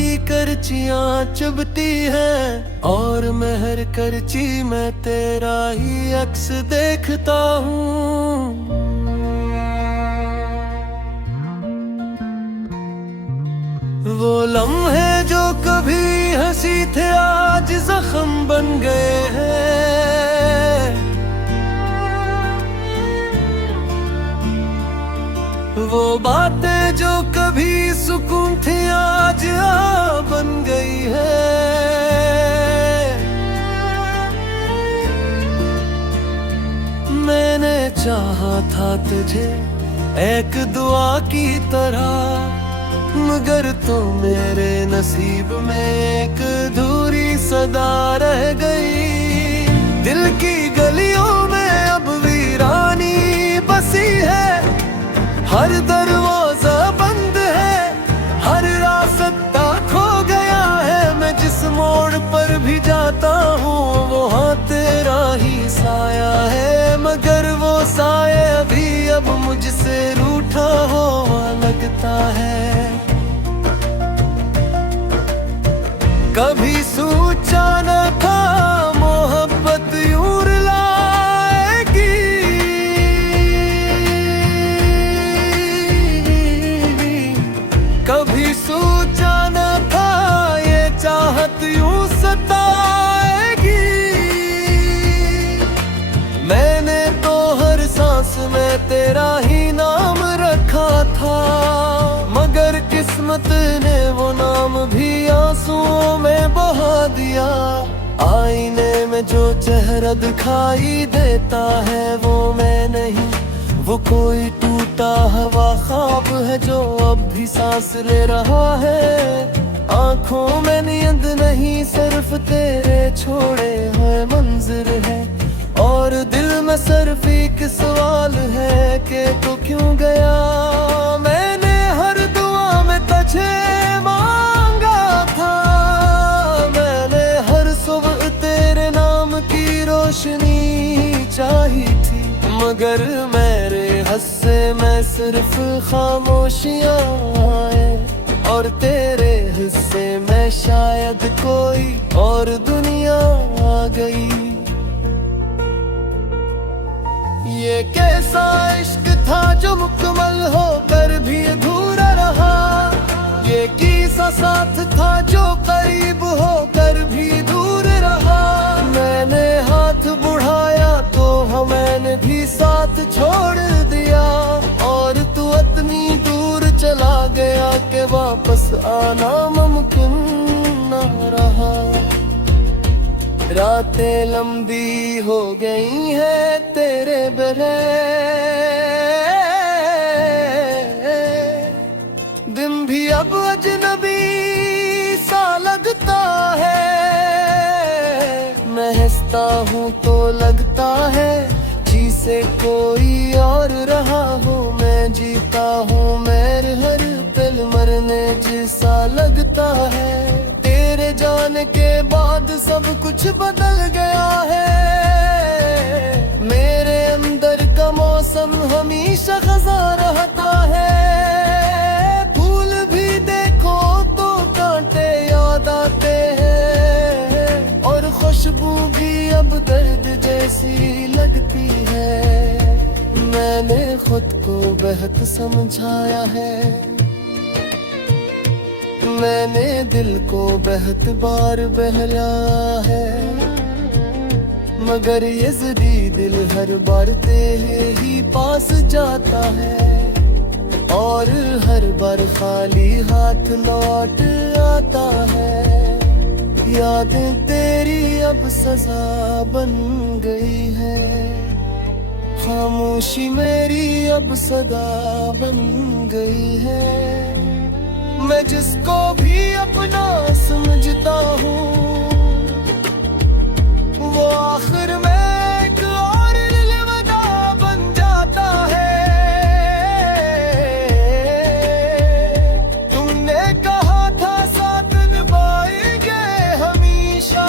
की करचियां चुभती है और महर करची मैं तेरा ही अक्स देखता हूँ। वो लम्हे जो कभी हंसी थे आज जख्म बन गए हैं। वो बातें जो कभी सुकून थी आज बन गई है। मैंने चाहा था तुझे एक दुआ की तरह, मगर तो मेरे नसीब में एक अधूरी सदा रह गई। दिल की गलियों में अब वीरानी बसी है, हर दरवाजा बंद है, हर रास्ता खो गया है। मैं जिस मोड़ पर भी जाता हूँ वहाँ तेरा ही साया है, मगर वो साया भी अब मुझसे रूठा हुआ लगता है। कभी सोचा न था मोहब्बत यूं रुलाएगी, कभी सोचा न था ये चाहत यूं सताएगी। मैंने तो हर सांस में तेरा ही नाम रखा था, मगर किस्मत ने वो नाम भी आंसुओं में बहा दिया। आईने में जो चेहरा दिखाई देता है वो मैं नहीं, वो कोई टूटा हवा ख्वाब है जो अब भी सांस ले रहा है। आंखों में नींद नहीं सिर्फ तेरे छोड़े हुए मंजर है, और दिल में सिर्फ एक सवाल है कि तू क्यों गया। मैंने हर दुआ में तुझे मांगा था, मैंने हर सुबह तेरे नाम की रोशनी चाही थी, मगर मेरे हिस्से में सिर्फ खामोशियां आए, और तेरे हिस्से में शायद कोई और दुनिया आ गई। ये कैसा इश्क था जो मुकम्मल होकर भी अधूरा रहा, ये किसा साथ था जो करीब होकर भी दूर रहा। मैंने हाथ बढ़ाया तो मैंने भी साथ छोड़ दिया, और तू इतनी दूर चला गया कि वापस आना मुमकिन न रहा। रातें लंबी हो गई हैं तेरे बगैर, दिन भी अब अजनबी सा लगता है। मैं हंसता हूँ तो लगता है जिसे कोई और रहा हूँ, मैं जीता हूँ मेरे हर पल मरने जैसा लगता है। तेरे जाने के बाद सब कुछ बदल गया है, मेरे अंदर का मौसम हमेशा खज़ा रहता है। फूल भी देखो तो कांटे याद आते हैं, और खुशबू भी अब दर्द जैसी लगती है। मैंने खुद को बेहद समझाया है, मैंने दिल को बेहद बार बहलाया है, मगर ये ज़िद्दी दिल हर बार तेरे ही पास जाता है, और हर बार खाली हाथ लौट आता है। यादें तेरी अब सजा बन गई है, खामोशी मेरी अब सदा बन गई है। मैं जिसको भी अपना समझता हूँ वो आखिर में एक और अलविदा बन जाता है। तुमने कहा था साथ निभाएंगे हमेशा,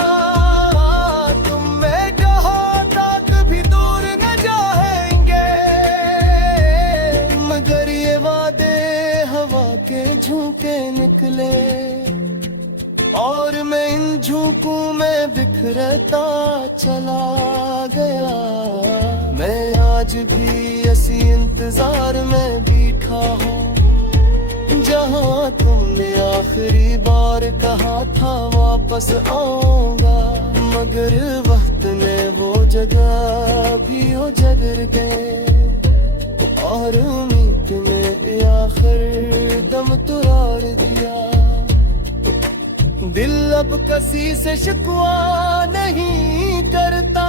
तुमने कहा था कभी दूर न जाएंगे, मगर ये वादे हवा के झोंके निकले, और मैं इन झोंकों में बिखरता चला गया। मैं आज भी इसी इंतजार में बैठा हूँ जहाँ तुमने आखिरी बार कहा था वापस आऊंगा, मगर वक्त ने वो जगह भी उजागर गए और उम्मीद ने आखिर दम तुरार दिया। दिल अब किसी से शिकवा नहीं करता,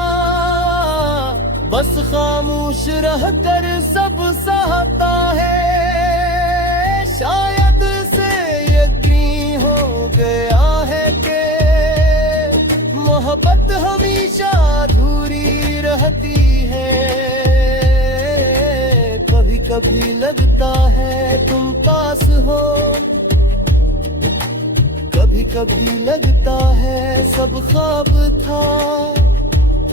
बस खामोश रह कर सब सहता है। शायद से यकीन हो गया है कि मोहब्बत हमेशा अधूरी रहती है। कभी कभी लगता है तुम पास हो, कभी कभी लगता है सब ख्वाब था,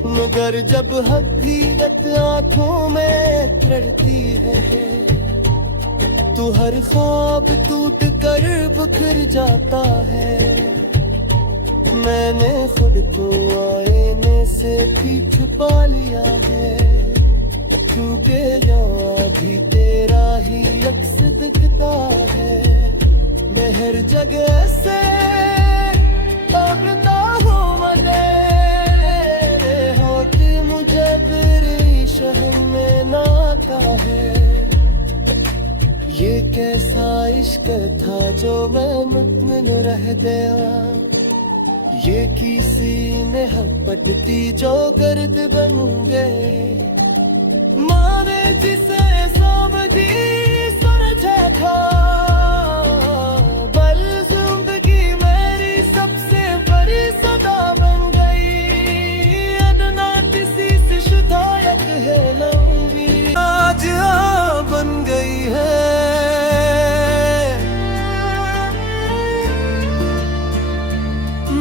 मगर जब हकीकत आंखों में चढ़ती है तो हर ख्वाब टूट कर बिखर जाता है। मैंने खुद को आईने से भी छुपा लिया है, क्योंकि यहाँ भी तेरा ही अक्स दिखता है। मैं हर जगह से ताकता हूँ मगर होती मुझे तेरे शहर में नाता है। ये कैसा इश्क था जो मैं मुतमिन रह गया, ये किसी ने हपटती जो गर्द बन गए। माने जिसे सावधी सुलझा था, बल जिंदगी मेरी सबसे बड़ी सदा बन गई। अदना किसी से शिकायत है लंबी आज बन गई है।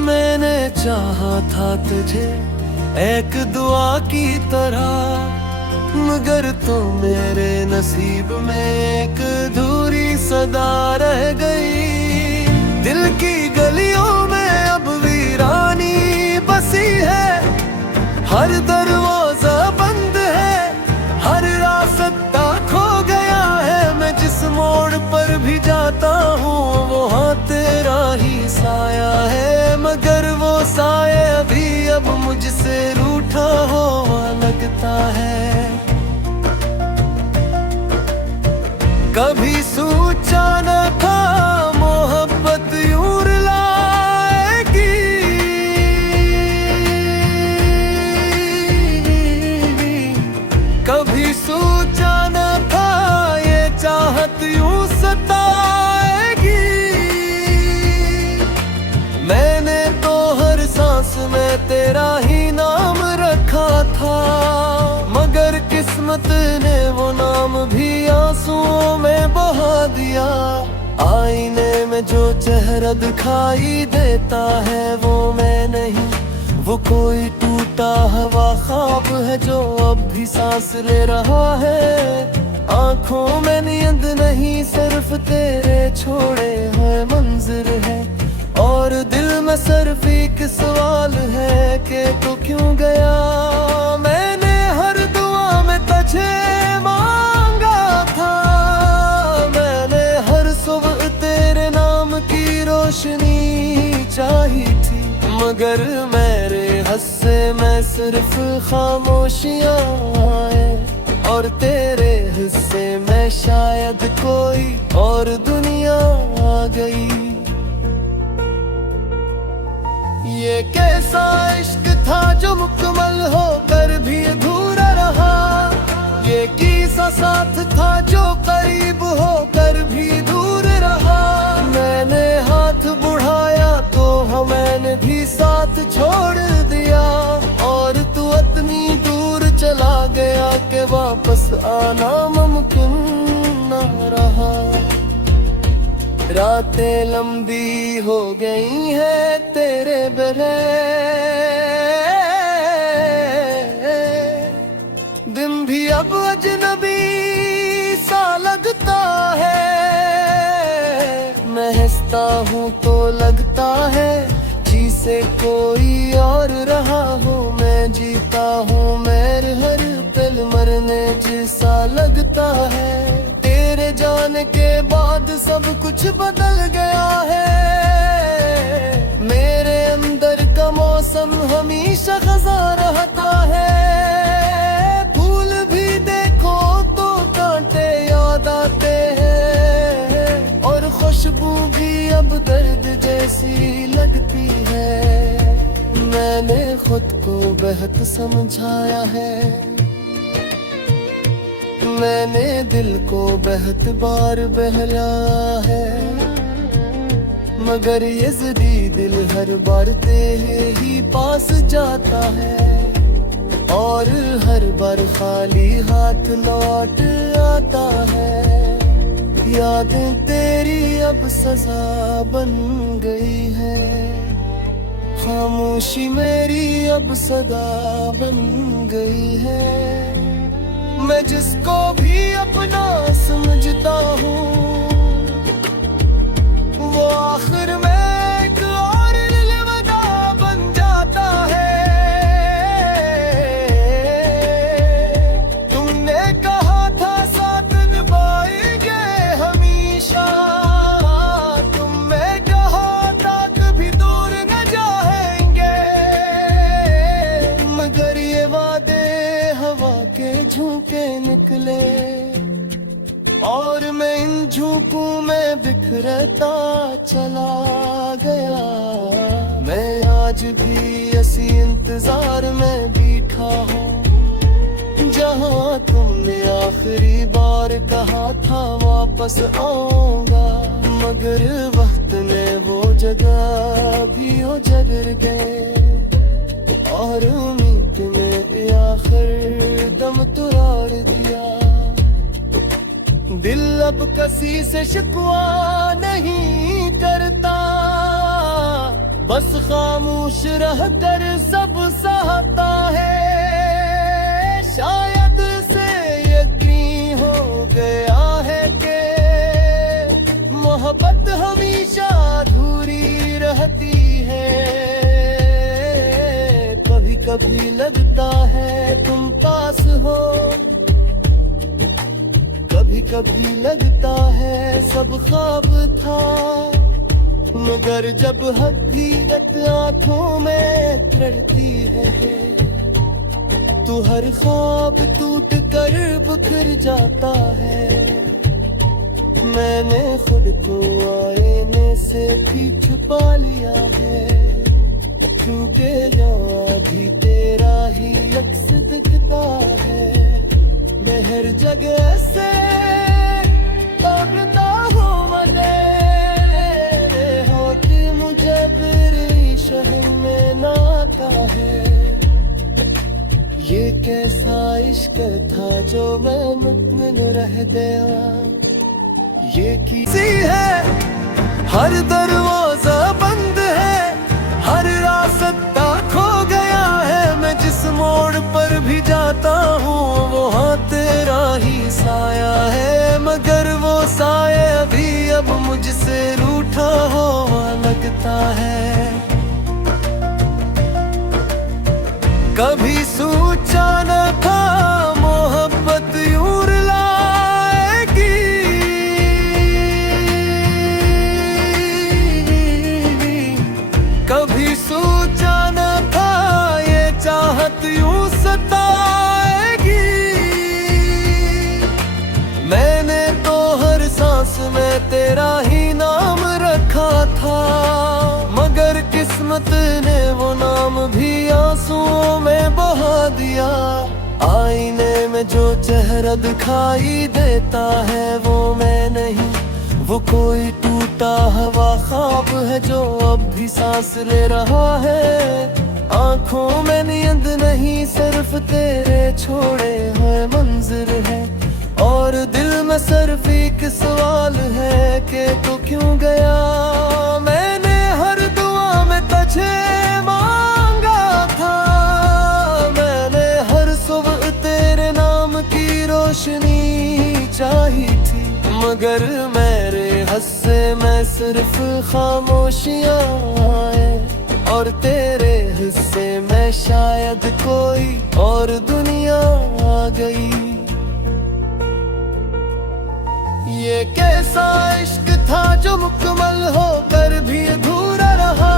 मैंने चाहा था तुझे एक दुआ की तरह, मगर तो मेरे नसीब में एक अधूरी सदा रह गई। दिल की गलियों में अब वीरानी बसी है, हर दरवाजा बंद है, हर रास्ता खो गया है। मैं जिस मोड़ पर भी जाता हूँ वहाँ तेरा ही साया है, मगर वो साया भी अब मुझसे रूठा हुआ लगता है। कभी सोचा न था मोहब्बत यूं रुलाएगी, कभी सोचा न था ये चाहत यूं सताएगी। मैंने तो हर सांस में तेरा ही नाम रखा था, मगर किस्मत ने वो नाम भी आंसुओं में बहा दिया। आईने में जो चेहरा दिखाई देता है वो मैं नहीं, वो कोई टूटा हुआ ख्वाब है जो अब भी सांस ले रहा है। आंखों में नींद नहीं, सिर्फ तेरे छोड़े हुए मंजर है, और दिल में सिर्फ एक सवाल है कि तू क्यों गया। मैंने हर दुआ में तुझे मांगा था, मैंने हर सुबह तेरे नाम की रोशनी चाही थी, मगर मेरे हिस्से में सिर्फ खामोशियां आए, और तेरे हिस्से में शायद कोई और दुनिया आ गई। ये कैसा इश्क था जो मुकम्मल होकर भी अधूरा रहा, ये किसा साथ था जो करीब होकर भी दूर रहा। मैंने हाथ बढ़ाया तो मैंने भी साथ छोड़ दिया, और तू इतनी दूर चला गया कि वापस आना मुमकिन न रहा। रातें लंबी हो गई हैं तेरे बगैर, दिन भी अब अजनबी सा लगता है। मैं हंसता हूँ तो लगता है जिसे कोई और रहा हो। मैं जीता हूँ मेरे हर पल मरने जैसा लगता है। तेरे जाने के बाद सब कुछ बदल गया है। मेरे अंदर का मौसम हमेशा खज़ा रहता है। फूल भी देखो तो कांटे याद आते हैं, और खुशबू भी अब दर्द जैसी लगती है। मैंने खुद को बेहद समझाया है, मैंने दिल को बेहद बार बहलाया है, मगर ये ज़िद्दी दिल हर बार तेरे ही पास जाता है, और हर बार खाली हाथ लौट आता है। यादें तेरी अब सजा बन गई है, खामोशी मेरी अब सदा बन गई है। मैं जिसको भी अपना समझता हूँ, वो आखिर में एक और अलविदा बन जाता है। तुमने कहा था साथ निभाएंगे हमेशा, तुमने कहा था कभी दूर न जाएंगे, मगर ये वादे हवा के झोंके निकले, और मैं इन झोंकों में बिखरता चला गया। मैं आज भी इसी इंतजार में बैठा हूँ, जहाँ तुमने आखिरी बार कहा था वापस आऊंगा, मगर वक्त ने वो जगह भी उजड़ गए, और उम्मीद ने आखिर दम तोड़ दिया। दिल अब किसी से शिकवा नहीं करता, बस खामोश रहकर सब सहता है। शायद से यकीन हो गया है कि मोहब्बत हमेशा अधूरी रहती है। कभी कभी लगता है तुम पास हो, कभी कभी लगता है सब ख्वाब था, मगर जब हकीकत आंखों में चढ़ती है, तो हर ख्वाब टूट कर बिखर जाता है। मैंने खुद को आईने से भी छुपा लिया है, क्योंकि यहाँ भी तेरा ही अक्स दिखता है। मैं हर जगह से तोड़ता हूँ वदे हो कि मुझे फिर शहर में नाता है। ये कैसा इश्क था जो मैं मुतमिन रह गया, ये किसी है हर दरवाजा बंद है, हर रास्ता खो गया है। मैं जिस मोड़ पर भी जाता हूँ वहाँ तेरा ही साया है, मगर वो साया भी अब मुझसे रूठा हुआ लगता है। कभी सोचा न था मोहब्बत यूं रुलाएगी, कभी सोचा न था ये चाहत यूं सताएगी। मैंने तो हर सांस में तेरा ही नाम रखा था, मगर किस्मत ने वो नाम भी आंसुओं में बहा दिया। आईने में जो चेहरा दिखाई देता है वो मैं नहीं, वो कोई टूटा हुआ ख्वाब है जो अब भी सांस ले रहा है। आंखों में नींद नहीं, सिर्फ तेरे छोड़े हुए मंजर है, और दिल में सिर्फ एक सवाल है कि तू क्यों गया। मैंने हर दुआ में तुझे मांगा था, मैंने हर सुबह तेरे नाम रोशनी चाहिए थी, मगर मेरे हस्से में है सिर्फ खामोशियां और तेरे हिस्से में शायद कोई और दुनिया आ गई। ये कैसा इश्क था जो मुकम्मल होकर भी अधूरा रहा,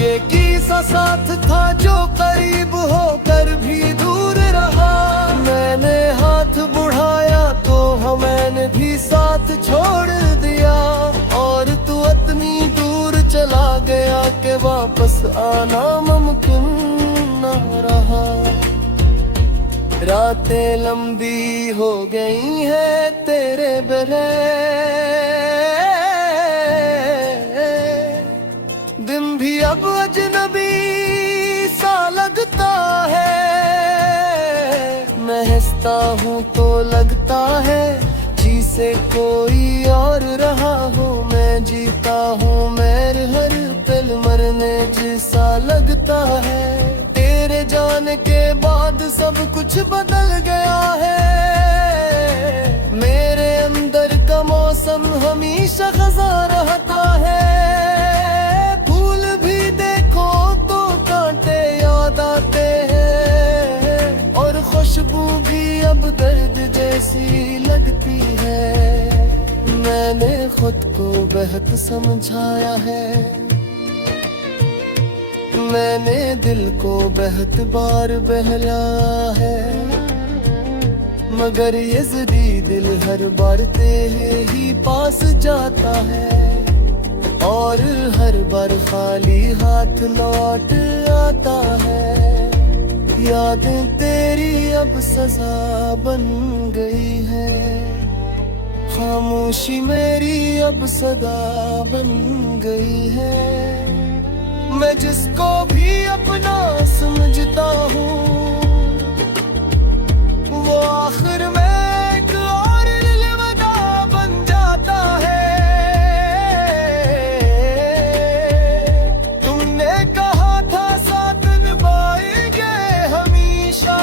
ये किसा साथ था जो करीब होकर भी दूर रहा। मैंने हाथ बढ़ाया तो मैंने भी साथ छोड़ दिया, और तू इतनी दूर चला गया कि वापस आना मुमकिन न रहा। रातें लंबी हो गई हैं तेरे बगैर, दिन भी अब अजनबी सा लगता है। मैं हंसता हूँ तो लगता है जिसे कोई और रहा हूँ। मैं जीता हूँ मेरे हर पल मरने जैसा लगता है। तेरे जाने के बाद सब कुछ बदल गया है। मेरे अंदर का मौसम हमेशा खज़ा रहता है। फूल भी देखो तो कांटे याद आते हैं, और खुशबू भी अब दर्द जैसी लगती है। मैंने खुद को बेहद समझाया है, मैंने दिल को बेहद बार बहलाया है, मगर ये ज़िद्दी दिल हर बार तेरे ही पास जाता है, और हर बार खाली हाथ लौट आता है। यादें तेरी अब सजा बन गई है, खामोशी मेरी अब सदा बन गई है। मैं जिसको भी अपना समझता हूँ वो आखिर में एक और अलविदा बन जाता है। तुमने कहा था साथ निभाएंगे हमेशा,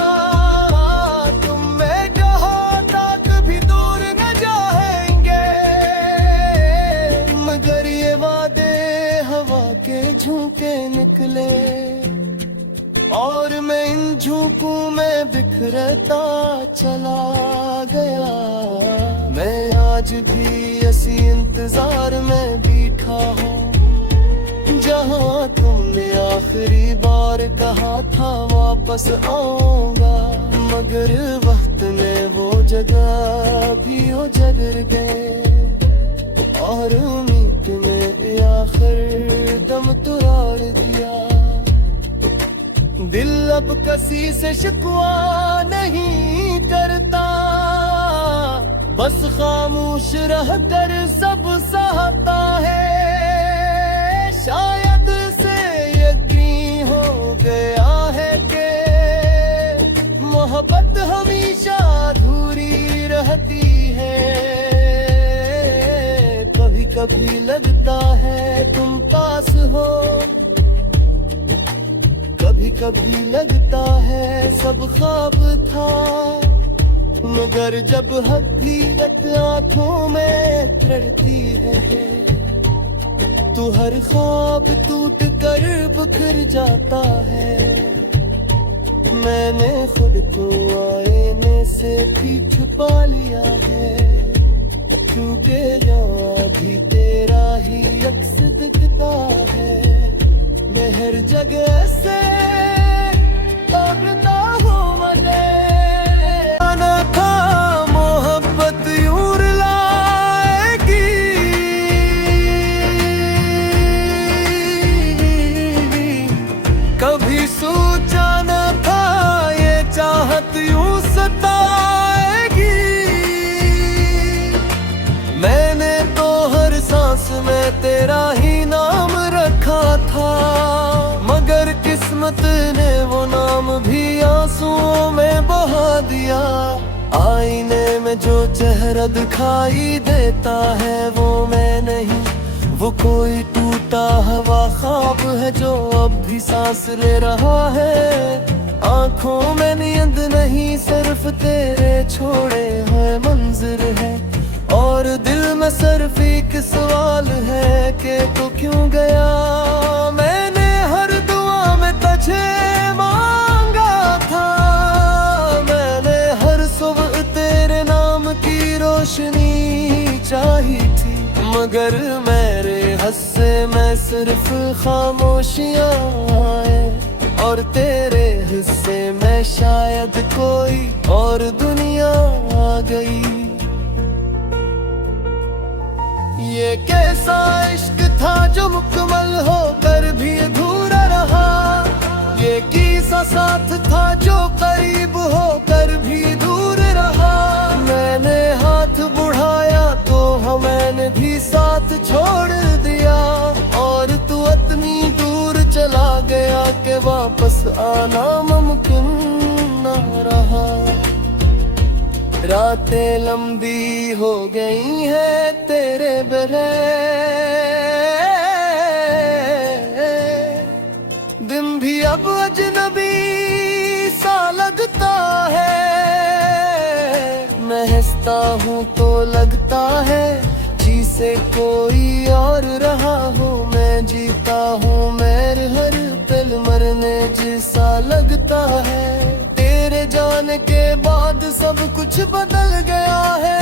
तुमने कहा था कभी दूर न जाएंगे, मगर ये वादे हवा के झोंके निकले, और मैं इन झोंकों में बिखरता चला गया। मैं आज भी इसी इंतजार में बैठा हूँ जहाँ तुमने आखिरी बार कहा था वापस आऊंगा, मगर वक्त ने वो जगह भी उजड़ गए, और उम्मीद ने आखिर दम तोड़ दिया। दिल अब किसी से शिकवा नहीं करता, बस खामोश रहकर सब सहता है। शायद से यकीन हो गया है कि मोहब्बत हमेशा अधूरी रहती है। कभी कभी लगता है तुम पास हो, कभी कभी लगता है सब ख्वाब था, मगर जब हकीकत आंखों में चढ़ती है तो हर ख्वाब टूट कर बिखर जाता है। मैंने खुद को आईने से भी छुपा लिया है, क्योंकि यहाँ भी तेरा ही अक्स दिखता है। मैं हर जगह से ताकता हूँ मरे, आना था मोहब्बत यूं लाएगी। कभी सोचा न था ये चाहत यूं सताएगी। मैंने तो हर सांस में तेरा ही नाम रखा था, मगर किस्मत ने वो नाम भी आंसुओं में बहा दिया। आईने में जो चेहरा दिखाई देता है वो मैं नहीं, वो कोई टूटा हुआ ख्वाब है जो अब भी सांस ले रहा है। आंखों में नींद नहीं, सिर्फ तेरे छोड़े हुए मंजर है। और दिल में सिर्फ एक सवाल है कि तू क्यों गया। मैंने हर दुआ में तुझे मांगा था, मैंने हर सुबह तेरे नाम की रोशनी चाही थी, मगर मेरे हिस्से में सिर्फ खामोशियां आए और तेरे हिस्से में शायद कोई और दुनिया आ गई। ये कैसा इश्क था जो मुकम्मल होकर भी अधूरा रहा, ये किसा साथ था जो करीब होकर भी दूर रहा। मैंने हाथ बढ़ाया तो मैंने भी साथ छोड़ दिया, और तू इतनी दूर चला गया कि वापस आना मुमकिन न रहा। रातें लंबी हो गई हैं तेरे बगैर, दिन भी अब अजनबी सा लगता है। मैं हंसता हूँ तो लगता है जिसे कोई और रहा हूँ, मैं जीता हूँ मेरे हर पल मरने जैसा लगता है। तेरे जाने के बाद सब कुछ बदल गया है,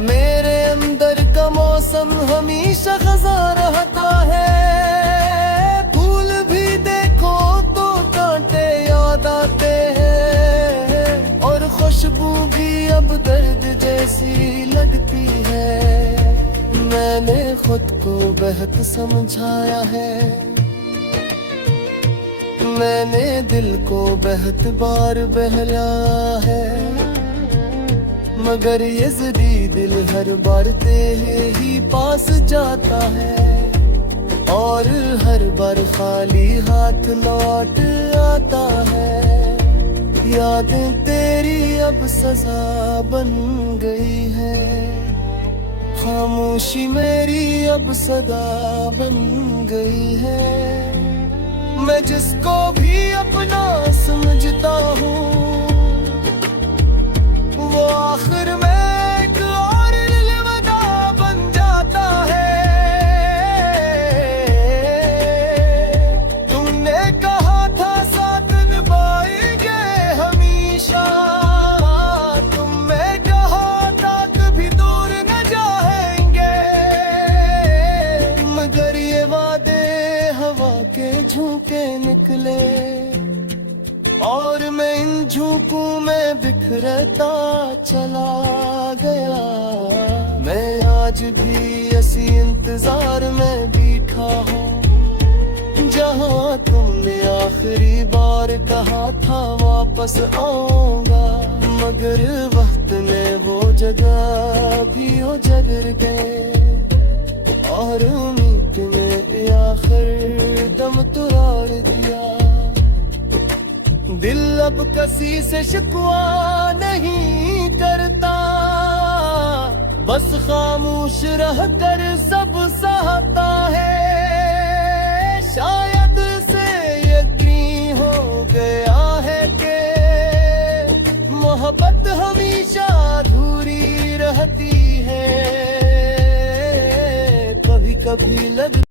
मेरे अंदर का मौसम हमेशा खज़ां रहता है। फूल भी देखो तो कांटे याद आते हैं, और खुशबू भी अब दर्द जैसी लगती है। मैंने खुद को बेहद समझाया है, मैंने दिल को बेहद बार बहलाया है, मगर ये ज़िद्दी दिल हर बार तेरे ही पास जाता है, और हर बार खाली हाथ लौट आता है। यादें तेरी अब सजा बन गई है, खामोशी मेरी अब सदा बन गई है। मैं जिसको भी अपना समझता हूँ वो आखिर में एक और अलविदा बन जाता है। तुमने कहा था साथ निभाएंगे हमेशा, तुमने कहा था कभी दूर न जाएंगे, मगर ये वादे हवा के झोंके निकले, और मैं इन झोंकों में बिखरता चला गया। मैं आज भी इसी इंतजार में बैठा हूँ जहाँ तुमने आखिरी बार कहा था वापस आऊंगा, मगर वक्त ने वो जगह भी उजागर गए, और उम्मीद ने आखिर दम तुरार दिया। दिल अब किसी से शिकवा नहीं करता, बस खामोश रहकर सब सहता है। शायद से यकीन हो गया है कि मोहब्बत हमेशा अधूरी रहती है, कभी कभी लग